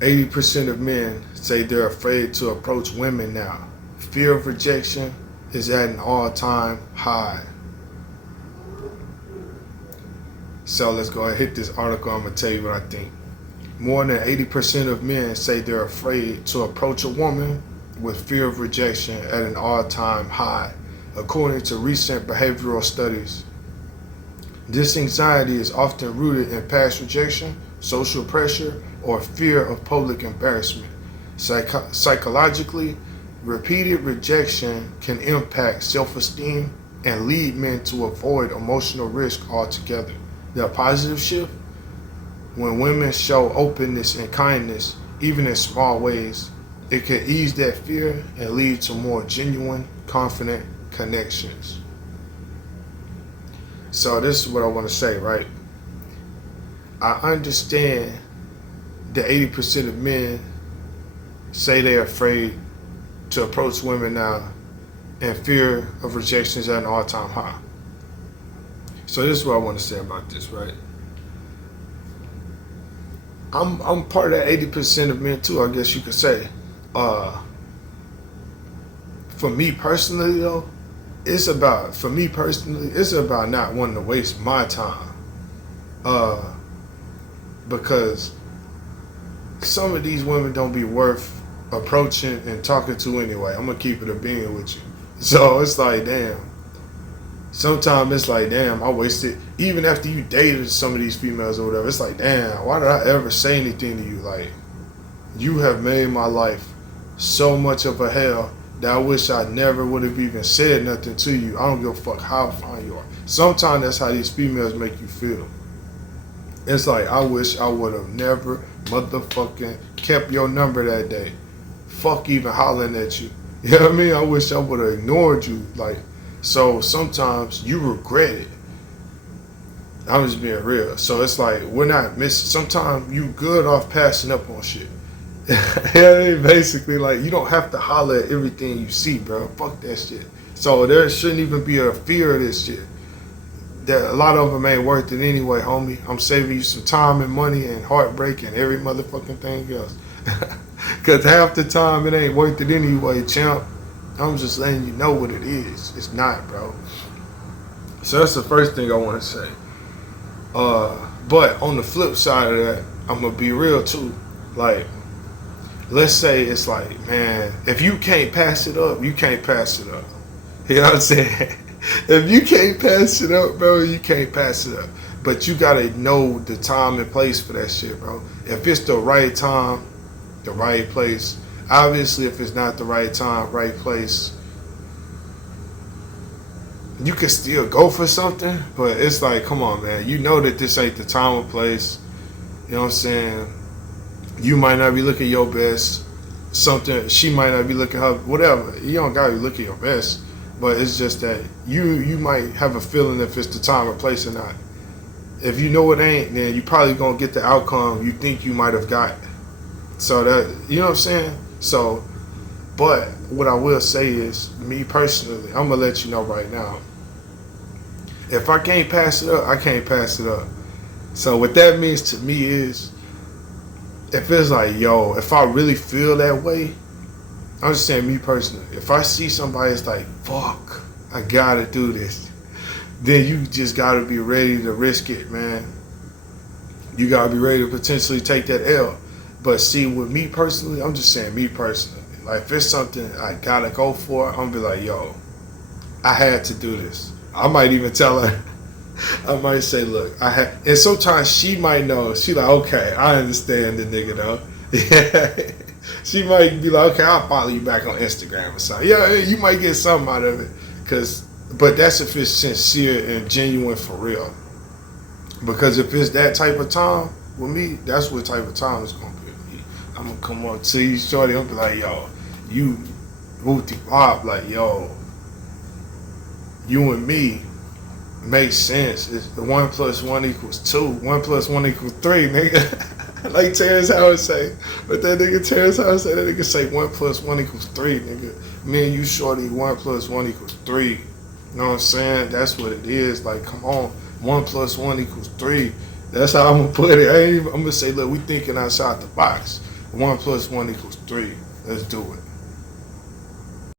80% of men say they're afraid to approach women now. Fear of rejection is at an all-time high. So let's go ahead and hit this article. I'm going to tell you what I think. More than 80% of men say they're afraid to approach a woman with fear of rejection at an all-time high, according to recent behavioral studies. This anxiety is often rooted in past rejection, social pressure, or fear of public embarrassment. Psychologically, repeated rejection can impact self-esteem and lead men to avoid emotional risk altogether. The positive shift: when women show openness and kindness, even in small ways, it can ease that fear and lead to more genuine, confident connections. So this is what I want to say, right? I understand that 80% of men say they're afraid to approach women now, and fear of rejection is at an all-time high. So this is what I want to say about this, right? I'm part of that 80% of men too, I guess you could say. For me personally though, it's about not wanting to waste my time. Because some of these women don't be worth approaching and talking to anyway. I'm gonna keep it a being with you. So it's like, damn. Sometimes it's like, damn, I wasted, even after you dated some of these females or whatever, it's like, damn, why did I ever say anything to you? Like, you have made my life so much of a hell that I wish I never would have even said nothing to you. I don't give a fuck how fine you are. Sometimes that's how these females make you feel. It's like, I wish I would have never motherfucking kept your number that day. Fuck even hollering at you. You know what I mean? I wish I would have ignored you. Like, so sometimes you regret it. I'm just being real. So it's like, we're not missing. Sometimes you good off passing up on shit. Yeah, basically, like, you don't have to holler at everything you see, bro. Fuck that shit. So there shouldn't even be a fear of this shit. That a lot of them ain't worth it anyway, homie. I'm saving you some time and money and heartbreak and every motherfucking thing else. Because half the time it ain't worth it anyway, champ. I'm just letting you know what it is. It's not, bro. So that's the first thing I want to say. But on the flip side of that, I'm going to be real too. Like, let's say it's like, man, if you can't pass it up, you can't pass it up. You know what I'm saying? If you can't pass it up, bro, you can't pass it up. But you got to know the time and place for that shit, bro. If it's the right time, the right place. Obviously, if it's not the right time, right place, you can still go for something. But it's like, come on, man. You know that this ain't the time or place. You know what I'm saying? You might not be looking your best. Something, she might not be looking her, whatever. You don't got to be looking your best. But it's just that you might have a feeling if it's the time or place or not. If you know it ain't, then you probably going to get the outcome you think you might have got. So that, you know what I'm saying? So, but what I will say is, me personally, I'm going to let you know right now. If I can't pass it up, I can't pass it up. So what that means to me is, if it's like, yo, if I really feel that way, I'm just saying me personally, if I see somebody that's like, fuck, I gotta do this, then you just gotta be ready to risk it, man. You gotta be ready to potentially take that L. But see, with me personally, I'm just saying me personally, like if it's something I gotta go for, I'm gonna be like, yo, I had to do this. I might even tell her, I might say, look, and sometimes she might know, she like, okay, I understand the nigga though. Yeah. She might be like, okay, I'll follow you back on Instagram or something. Yeah, you might get something out of it. But that's if it's sincere and genuine for real. Because if it's that type of time, with me, that's what type of time it's going to be. I'm going to come up to you, shorty, I'm going to be like, yo, you, whoopty pop, like, yo, you and me makes sense. It's 1 + 1 = 2. 1 + 1 = 3, nigga. Like Terrence Howard say. But that nigga Terrence Howard say, that nigga say 1 + 1 = 3, nigga. Me and you shorty, 1 + 1 = 3. You know what I'm saying? That's what it is. Like, come on. 1 + 1 = 3. That's how I'm gonna put it. I'm gonna say, look, we thinking outside the box. 1 + 1 = 3. Let's do it.